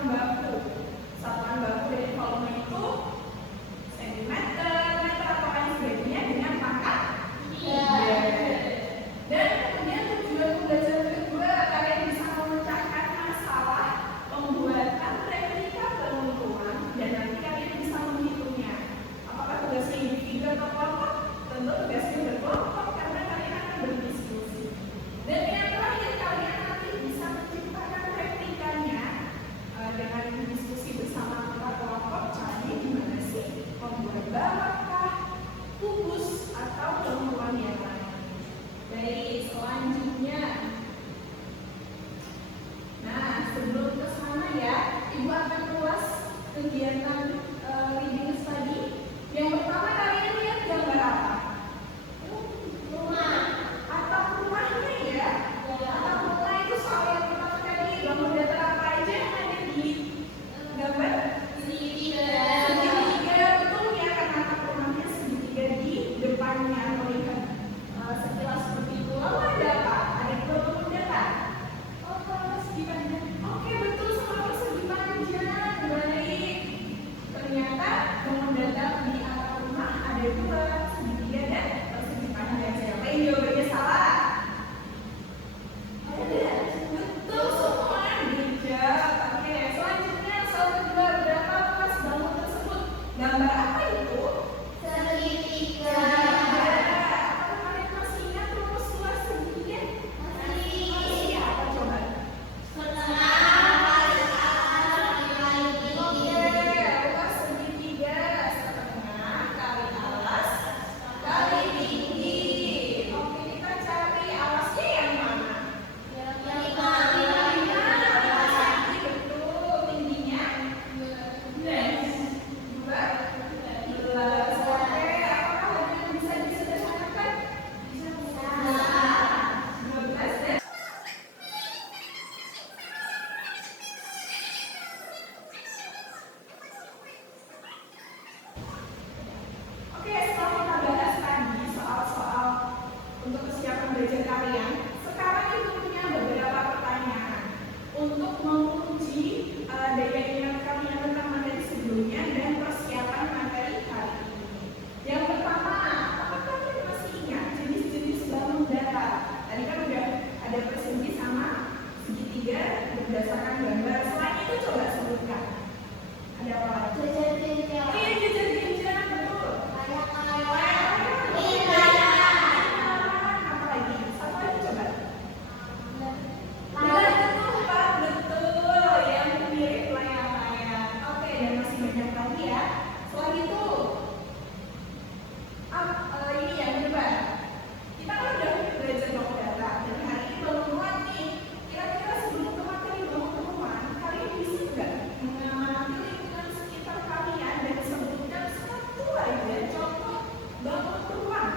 satuan baku. Satuan baku dari volume itu sentimeter, meter, atau lain sebagainya dengan pangkat 3. Dan kemudian tujuan pembelajaran kedua, kalian bisa memecahkan masalah pembuatan replika bangun rumah dan nanti kalian bisa menghitungnya. Apakah tugasnya individu atau kelompok? Tentu tugasnya berkelompok karena kalian akan berdiskusi. Dan yang terakhir, kalian nanti bisa menciptakan replikanya dengan diskusi bersama antar kelompok. Caranya gimana sih? Membuat balapkah, kubus, atau bangunan yang lain. Baik, selanjutnya. Nah, sebelum ke sana ya, Ibu akan ulas kegiatan reading study. Yang pertama, kalian lihat gambar apa? Rumah. Atap rumahnya ya. Atap rumah itu soal yang pertama tadi, bangun datar apa aja yang ada di gambar? Segitiga, betul ya, karena atap rumahnya segitiga di depannya. Melihat sekilas seperti itu. Lalu ada apa? Ada dua bangun datar. Oh, persegi panjang. Oke, betul, sama persegi panjang. Baik. Ternyata bangun datar di atap rumah ada dua, segitiga dan persegi panjang. Siapa yang jawabannya salah? Betul semua, dijawab. Oke, selanjutnya soal kedua, berapa luas bangun tersebut? Gambar apa itu? Segitiga. Apakah kalian masih ingat rumus luas segitiga? Masih. Apa coba? Luas segitiga setengah kali alas kali tinggi. Oke, kita cari alasnya yang mana? Betul, tingginya 12. Oke, apakah lebih bisa disederhanakan? 12 dan oke, setelah kita bahas tadi soal-soal untuk kesiapan belajar kalian, sekarang Ibu punya beberapa pertanyaan untuk menguji daya ingat kalian tentang materi sebelumnya dan persiapan materi kali ini. Yang pertama, apakah kalian masih ingat jenis-jenis bangun datar? Tadi kan udah ada persegi sama segitiga berdasarkan gambar. Selain itu coba sebutkan. Ada apa lagi? Iya, jajar genjang, betul. Apa lagi? Satu lagi coba. Betul, Pak. Betul. Yang mirip layang-layang. Oke, dan masih banyak lagi ya. Selain itu, ini yang kedua. Kita kan udah belajar bangun datar. Dan hari ini bangun rumah nih. Kira-kira sebelum ke materi bangun rumah, kalian bisa nggak mengamati lingkungan sekitar kalian dan sebutkan satu aja contoh bangun rumah?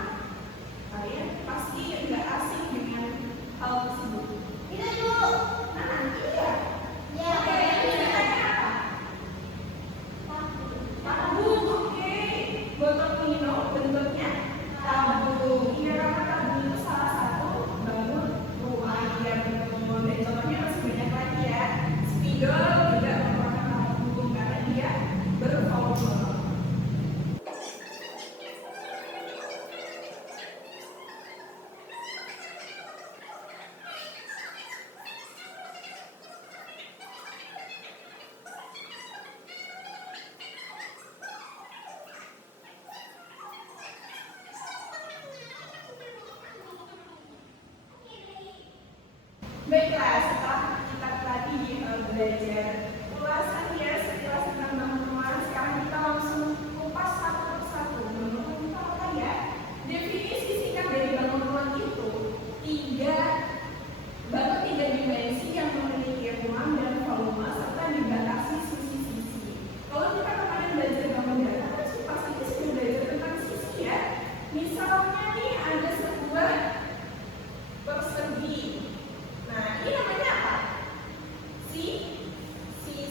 Kalian pasti nggak asing dengan hal tersebut. Nah, iya. Oke, ceritanya apa? Tabung, oke. Botol minum bentuknya tabung. Iya, karena tabung itu salah satu bangun rumah. Iya, betul. Dan contohnya masih banyak lagi ya. Spidol juga merupakan tabung karena dia bervolume. Baiklah, setelah kita tadi belajar ulasan ya sekilas tentang bangun rumah, sekarang kita langsung kupas satu persatu. Menurut kita apa ya? Definisi singkat dari bangun rumah itu bangun tiga dimensi yang memiliki ruang dan volume serta dibatasi sisi-sisi. Kalau kita kemarin belajar bangun datar, pasti sudah belajar tentang sisi ya. Misalnya nih ada sebuah persegi. Nah, ini namanya apa? Sisi.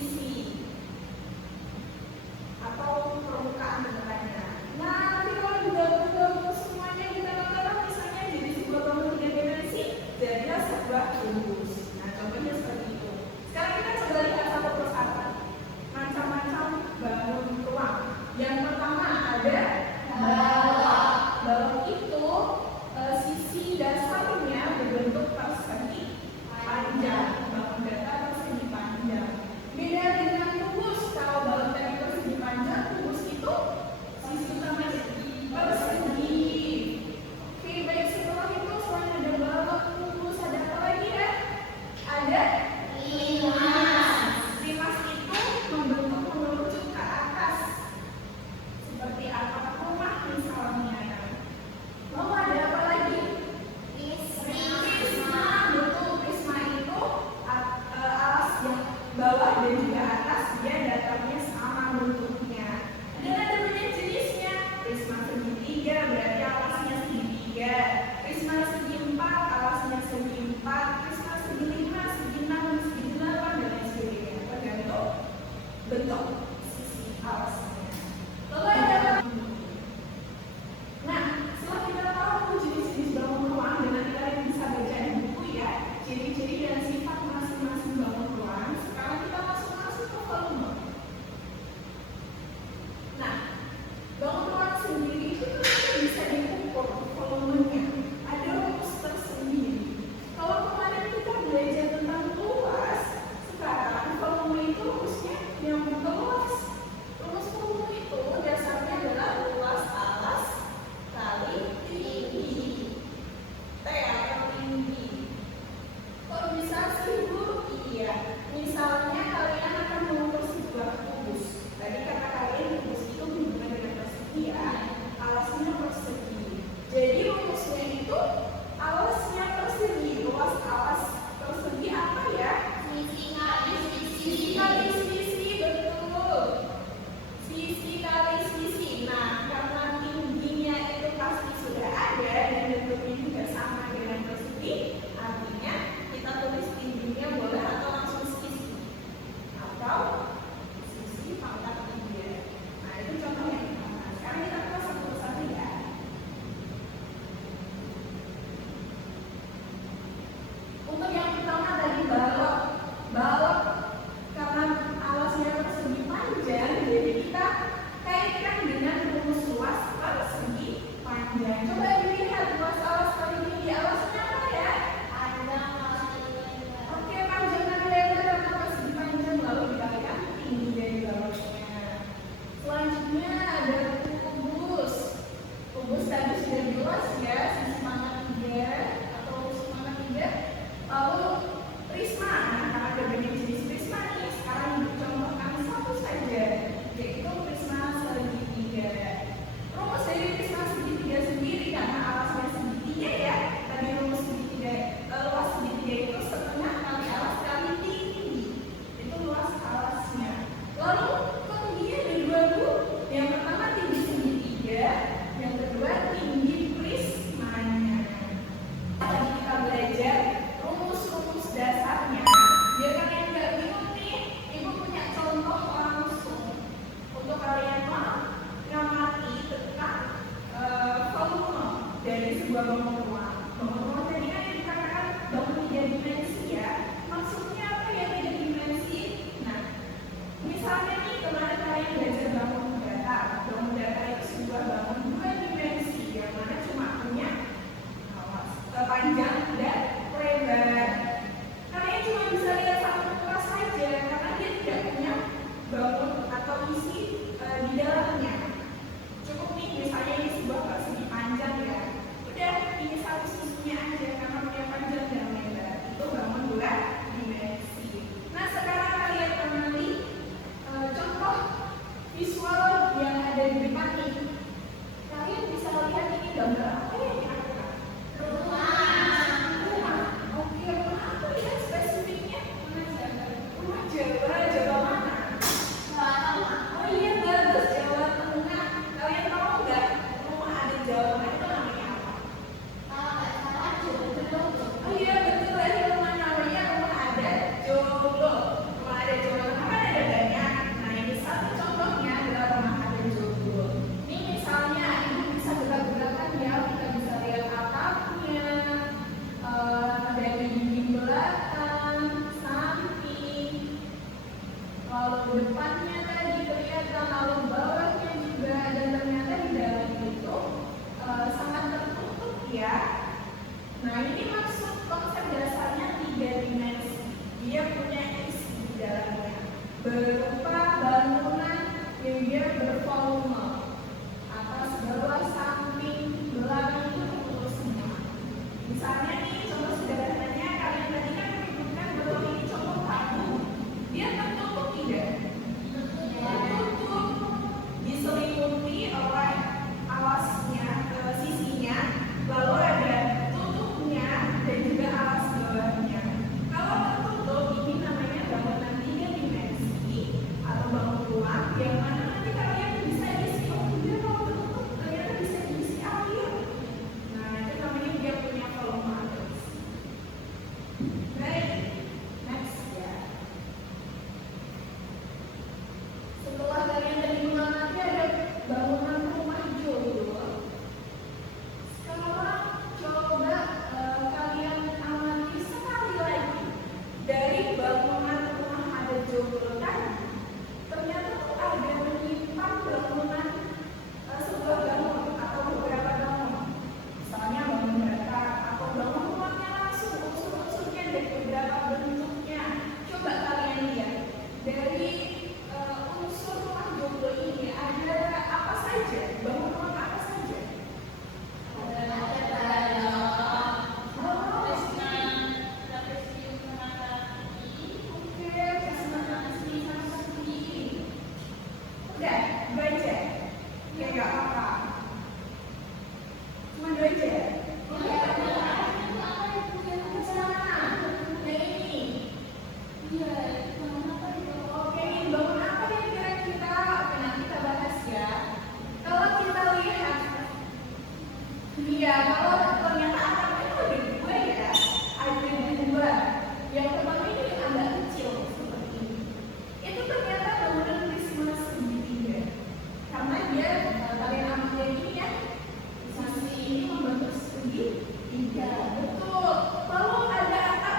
berupa bangunan yang dia bervolume, atas, bawah, samping, belakang itu tertutup semua. Misalnya nih, contoh sederhananya kalian tadi kan menyebutkan bahwa ini contoh paku, dia tertutup tidak? Tertutup, diselimuti oleh alasnya ke sisinya, lalu ada tutupnya dan juga alas bawahnya. Kalau tertutup, ini namanya bangunan 3 dimensi atau bangun rumah yang mana nanti kalian bisa isi, oh dia kalau tertutup ternyata bisa diisi air. Nah itu namanya dia punya volume air. Baik, next ya. Setelah kalian tadi mengamati ada bangunan rumah jodoh, sekarang coba kalian amati sekali lagi dari bangunan rumah ada jodoh tadi. Ternyata tuh ada menyimpan bangunan sebuah bangun atau beberapa bangun. Misalnya bangun datar atau bangun rumahnya langsung, unsur-unsurnya dan beberapa bentuknya. Coba kalian lihat dari unsur rumah jodoh ini ada apa saja? Bangunan apa saja? Udah, dua aja. Ya nggak apa-apa. Cuma dua aja. Yang ini. Oke, bangun apa yang kira-kira? Oke, nanti kita bahas ya. Kalau kita lihat, iya, kalau ternyata atapnya itu ada dua ya. Ada dua. Yang pertama ini yang agak kecil seperti ini. Itu ternyata bangunan Christmas segitiga. Karena dia kalian ambil ini ya, sisi ini membentuk segitiga. Betul. Lalu ada atap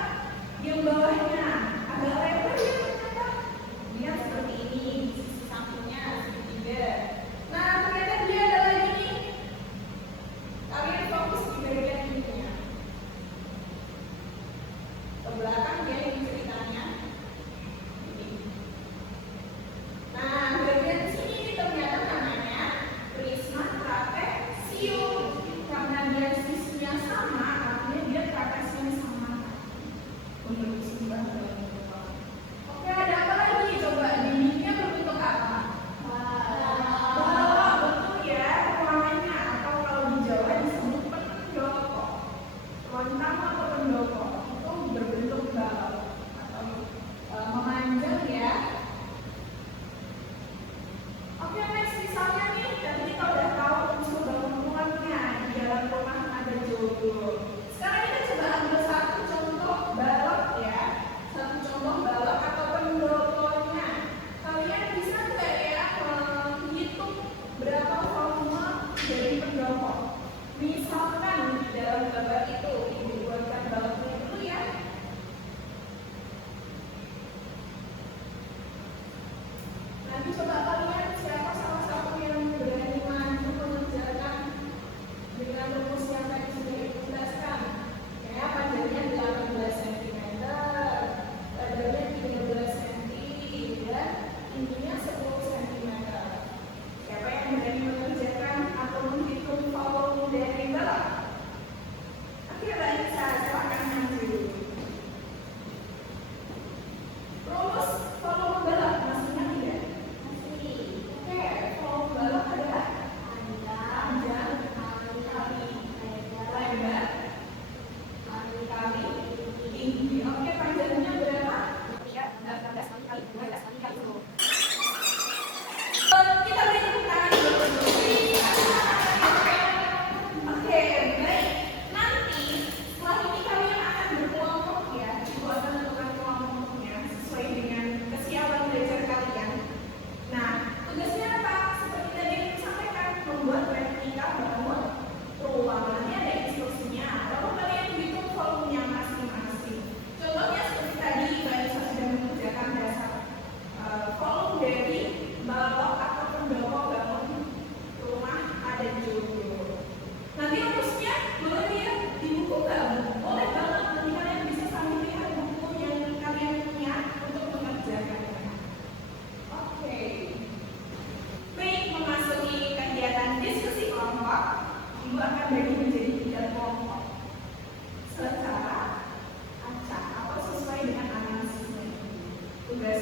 yang bawahnya agak lebar ya ternyata. Lihat seperti ini, sisi sampingnya segitiga. Nah ternyata dia ada lagi nih. Kalian fokus di bagian ininya. Ke belakang dia yang ceritanya. Ini. Nah, bagian sini ini ternyata namanya prisma trapesium. Karena dia sisinya sama, artinya dia trapesium sama. Untuk sebuah bangunan. Oke, ada apa lagi? Coba dindingnya berbentuk apa? Balok, betul ya. Ruangannya atau kalau di Jawa disebut pendopo. Lontang atau pendopo itu berbentuk balok atau memanjang ya. Oke, next misalnya nih, tadi kita udah tahu unsur bangunannya di dalam rumah ada jodoh. Sekarang kita coba ambil satu contoh balok ya, satu contoh balok atau pendoponya. Kalian bisa nggak ya menghitung berapa volume dari pendopo? Misalkan di dalam gambar itu dibuatkan baloknya dulu ya. Nanti coba kalian siapa salah satu yang berani maju mengerjakan dengan rumus yang tadi sudah dijelaskan. Ya, panjangnya 18 cm, lebarnya 13 cm, dan tingginya 10 cm. Siapa yang berani mengerjakan atau menghitung volume dari balok? Oke, baik, silakan maju. Rumus volume balok masih ingat tidak?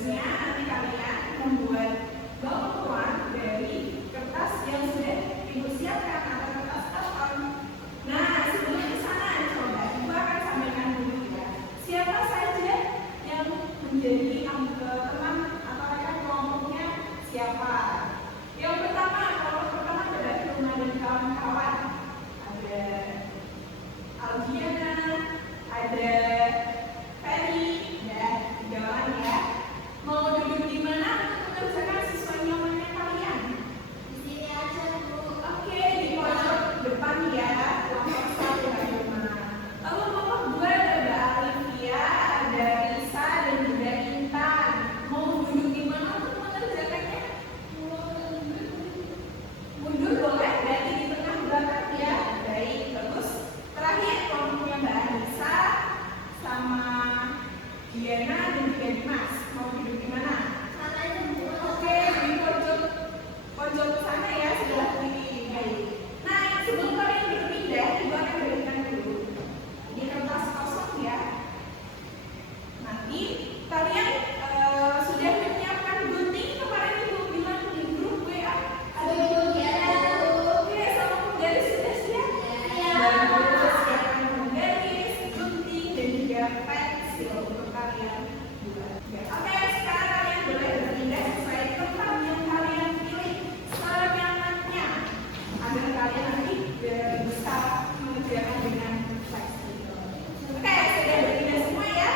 Tugasnya nanti kalian membuat balon dari kertas yang sudah ibu siapkan atau kertas karton. Nah, sebelum ke sana coba ibu akan sampaikan dulu ya. Siapa saja yang menjadi teman atau rekan kelompoknya siapa? Yang pertama, kelompok pertama adalah Rumah dan kawan-kawan. Ada Aldiana, ada Ferry, dan 3 orang ya. Mau duduk di mana untuk mengerjakan sesuai nyamannya kalian? Di sini aja, Bu. Oke, di pojok depan ya. Kelompok 1 ada mana? Lalu kelompok 2 ada Mbak Alivia, ada Lisa, dan juga Intan. Mau duduk di mana untuk mengerjakannya? Mundur boleh, berarti di tengah belakang ya. Baik, bagus. Terakhir kelompoknya Mbak Anissa sama Diana dan juga Dimas. Mau duduk di mana? Sana aja, Bu. Oke, di pojok sana ya, sebelah kiri. Baik. Nah, sebelum kalian berpindah, ibu akan berikan dulu di kertas kosong ya. Nanti kalian sudah menyiapkan gunting kemarin ibu bilang di grup WA. Ada gunting ya. Oke, sama penggaris sudah siap? Iya. Bagus, siapkan penggaris, gunting dan juga pensil untuk kalian buat. Ya. Oke, sekarang kalian boleh berpindah sesuai tempat yang kalian pilih senyamannya agar kalian nanti bisa mengerjakan dengan fleksibel. Oke, sudah berpindah semua ya?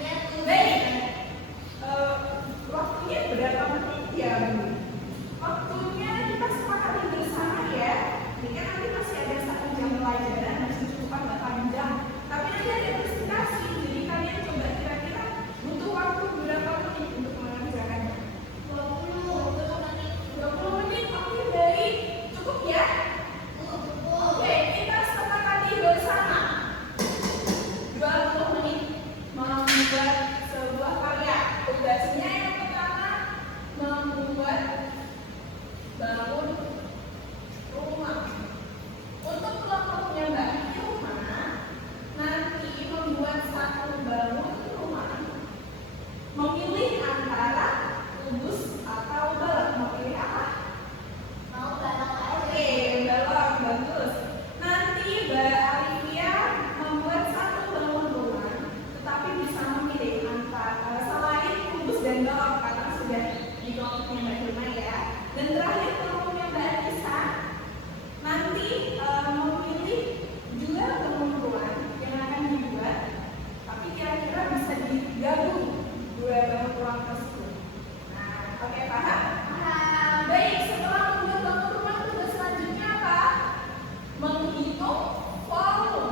Iya, Bu. Baik. Waktunya berapa menit ya, Bu? Waktunya kita sepakati bersama ya. Ini kan nanti masih ada 1 jam pelajaran, masih cukup agak panjang. Tapi nanti ada presentasi, jadi kalian coba kira-kira butuh waktu berapa menit untuk mengerjakannya? 20 menit. 20 menit, oke baik. Cukup ya? Oke, kita sepakati bersama. 20 menit membuat sebuah karya. Tugasnya yang pertama membuat bangun rumah. Untuk kelompoknya Mbak Hilma, nanti membuat satu bangun rumah. Memilih antara kubus atau balok. Mau pilih apa? Mau balok aja. Oke, balok, bagus. Nanti Mbak Alivia membuat satu bangun rumah, tetapi bisa memilih antara selain kubus dan balok karena sudah di kelompoknya Mbak Hilma ya. Dan terakhir kelompoknya Mbak Anissa nanti memilih juga bangun rumah yang akan dibuat, tapi kira-kira bisa digabung 2 bangun rumah tersebut. Nah, oke, paham? Paham. Baik, setelah membuat bangun rumah, tugas selanjutnya apa? Menghitung volume.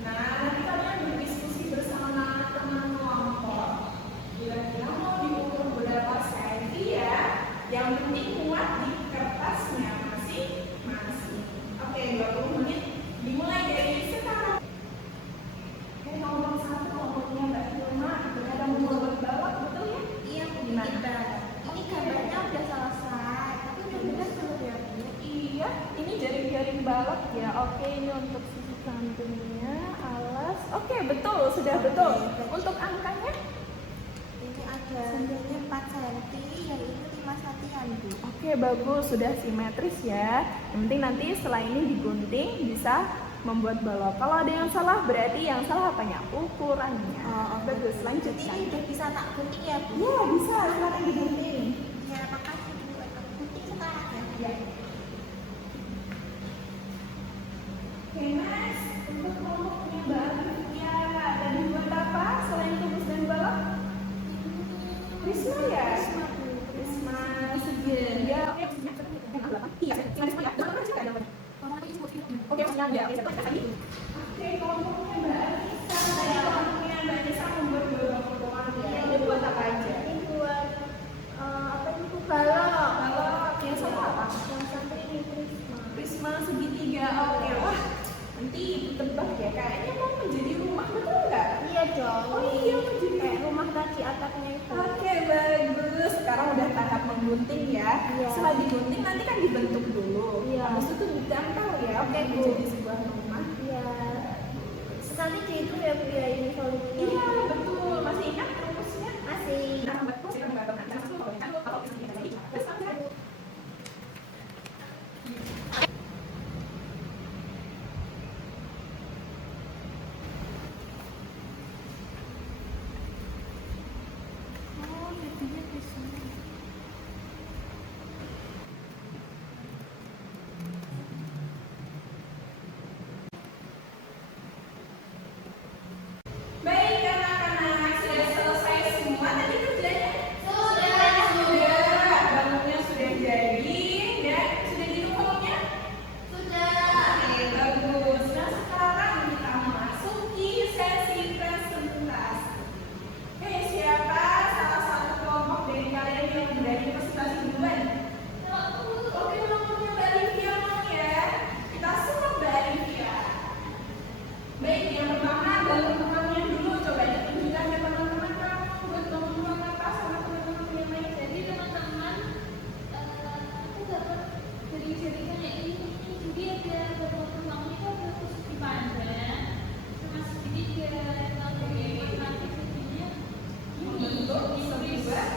Nah, nanti kalian berdiskusi bersama teman kelompok. Kira-kira mau diukur berapa senti ya? Yang penting muat di kertasnya masing-masing. Oke, 20 menit dimulai dari sekarang. Oke, nomor 1 kelompoknya Mbak Hilma, ada membuat balok, betul ya? Iya, gimana? Ini gambarnya udah selesai, tapi udah benar belum ya, Bu? Iya, ini jaring-jaring balok ya. Oke, ini untuk sisi sampingnya, alas. Oke, betul, sudah betul. Untuk angkanya? Ini ada sendiri 4 cm, yang ini 5 cm, Bu. Oke, bagus, sudah simetris ya. Yang penting nanti setelah ini digunting bisa membuat balok. Kalau ada yang salah berarti yang salah apanya? Ukurannya. Bagus, lanjut. Jadi ini udah bisa tak gunting ya, Bu? Iya, bisa, silakan digunting. Ya, makasih, Bu. Gunting sekarang ya? Ya. Oke, Mas, untuk kelompoknya Mbak Alivia ada dibuat apa selain kubus dan balok? Prisma ya? Prisma segitiga. Iya, oke, ada. Oke, kelompoknya Mbak Anissa. Tadi kelompoknya Mbak Anissa membuat balok-balokan ya. Ini buat apa aja? Ini buat apa ini, Bu? Balok. Balok yang sama apa? Yang satu ini prisma. Prisma segitiga. Oke, wah. Nanti tebak ya. Kayaknya mau menjadi rumah, betul nggak? Iya dong. Oh iya, menjadi Kayak rumah tadi atapnya itu. Oke, bagus. Sekarang udah tahap menggunting ya. Iya. Setelah digunting nanti kan dibentuk dulu. Iya. Habis itu ditempel ya. Oke, Bu. Jadi sebuah rumah. Iya. Nanti di itu ya, Bu, ya, ini volumenya. Iya, betul. Masih ingat rumusnya? Baik, anak-anak, sudah selesai semua tadi kerjanya? Bangunnya sudah jadi dan sudah dihitung kolomnya? Oke, bagus. Nah, sekarang kita memasuki sesi presentasi. Oke, siapa salah satu kelompok dari kalian yang berani presentasi duluan? Oke, nomornya Mbak Livia mau ya? Kita semua Mbak Livia. Baik, yang pertama adalah temannya dulu. Coba ditunjukkan ke teman-teman kamu buat ngomong apa sama teman-teman yang lain. Jadi teman-teman, aku dapat dari jaringan ini. Jadi ada beberapa temannya itu ada persegi panjang, sama segitiga. Kalau dari matematik jadinya Bentuk sebuah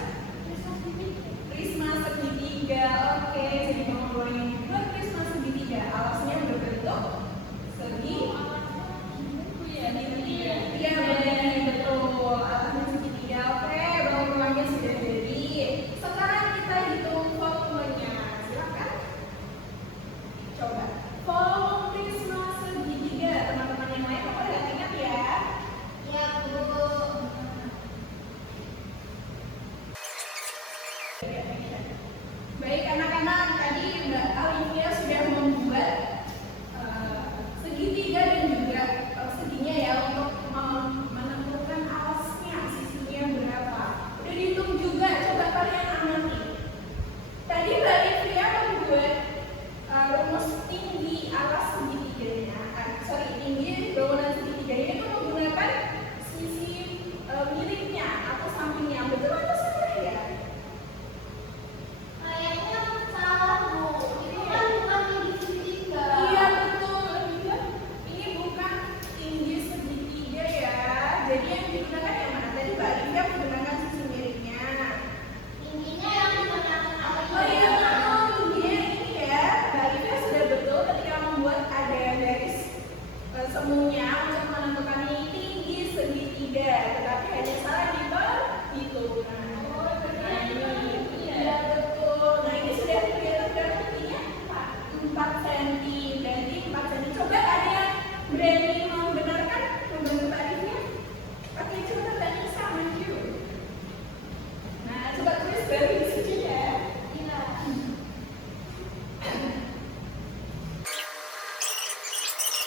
prisma segitiga. Oke, jadi kamu boleh buat prisma segitiga. Alasnya berbentuk segi. Iya, betul. Alasnya segitiga. Oke, baru-barunya sudah jadi. Sekarang kita hitung volumenya. Silakan. Coba. Volume prisma segitiga. Teman-teman yang lain kamu udah ingat ya? Baik anak-anak, tadi Mbak Alivia sudah membuat segitiga dan juga seginya ya untuk menentukan alasnya sisinya berapa. Udah dihitung juga, coba kalian amati. Tadi Mbak Alivia membuat rumus tinggi alas segitiganya, tinggi bangunan segitiganya itu menggunakan sisi miringnya atau sampingnya. Betul atau salah ya? Iya betul. Ini bukan tinggi segitiga ya. Jadi yang digunakan yang mana? Tadi Mbak Alivia menggunakan sisi miringnya. Oh iya betul. Tingginya ini ya. Mbak Alivia sudah betul ketika membuat ada garis semuanya untuk menentukan ini tinggi segitiga. Tetapi hanya salah di perhitungan. Nah ini. Iya betul. Nah ini sudah kelihatan berapa tingginya? 4 cm. Berarti 4 cm. Coba ada yang berani membenarkan membantu Mbak Alivia? Oke, coba tanya sama you. Nah, coba tulis baru di sini ya.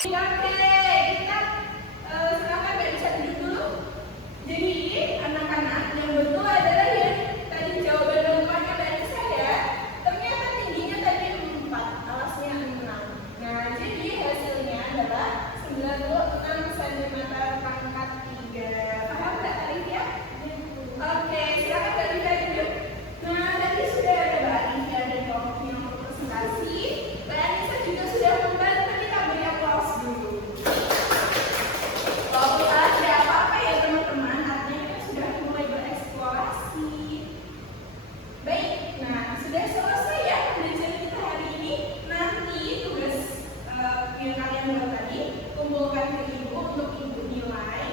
Oke, kita silakan Mbak bisa duduk dulu. Jadi anak-anak yang betul adalah yang tadi jawaban lengkapnya dari saya. Ternyata tingginya tadi 4, alasnya 6. Nah, jadi hasilnya adalah 96 cm pangkat 3. Paham nggak Alivia? Oke, silakan Mbak Alivia duduk. Nah, tadi sudah ada Mbak Alivia dan kelompoknya yang presentasi. Mbak Anissa juga sudah membantu, kita beri aplaus dulu. Kalau ada apa-apa ya teman-teman, artinya kita sudah mulai bereksplorasi. Baik, nah sudah selesai ya pembelajaran kita hari ini. Nanti tugas yang kalian buat tadi, kumpulkan ke ibu untuk ibu nilai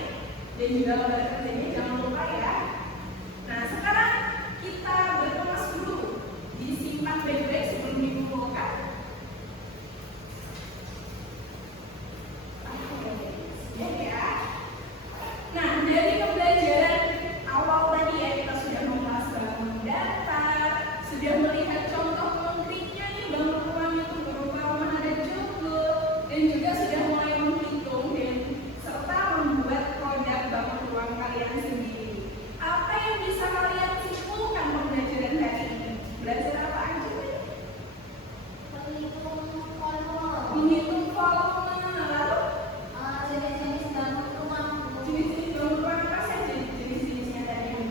dan juga lembar kerjanya jangan lupa ya. Nah sekarang kita berkemas dulu, disimpan baik-baik sebelum dikumpulkan. Ya. Nah, dari pembelajaran awal tadi ya kita sudah membahas bangun datar, sudah melihat contoh konkretnya nih bangun rumahnya itu berupa rumah ada joglo, dan juga sudah mulai menghitung dan serta membuat produk bangun ruang kalian sendiri. Apa yang bisa kalian simpulkan pembelajaran hari ini? Belajar apa aja nih? Menghitung volume, lalu jenis-jenis bangun rumah apa saja jenis-jenisnya tadi yang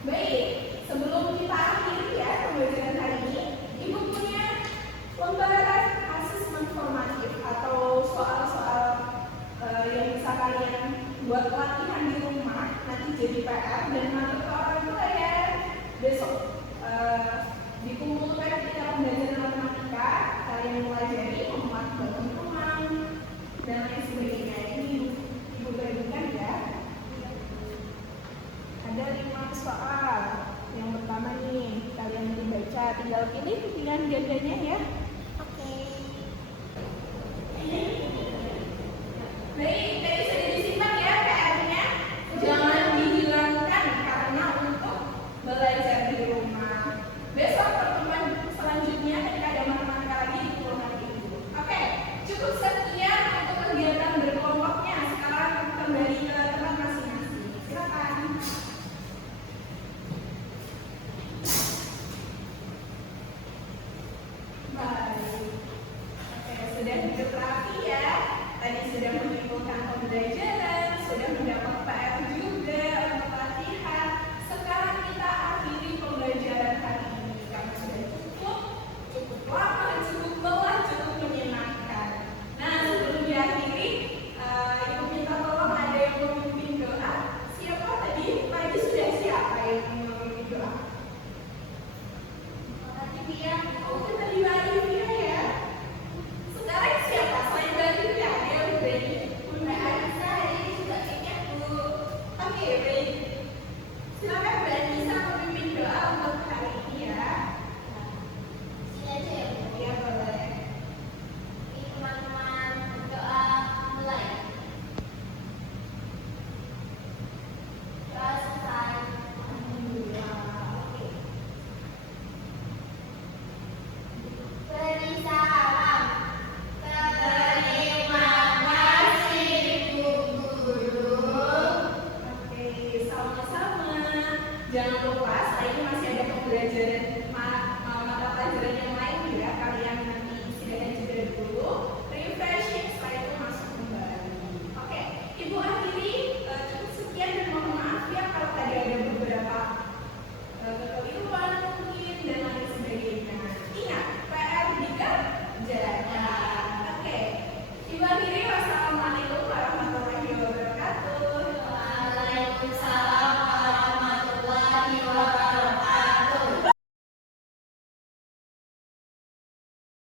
Baik, sebelum kita akhiri ya pembelajaran hari ini, Ibu punya lembaran asesmen formatif atau soal-soal yang bisa kalian buat latihan di rumah, nanti jadi PR dan nanti ke orang tua ya. Besok dikumpulkan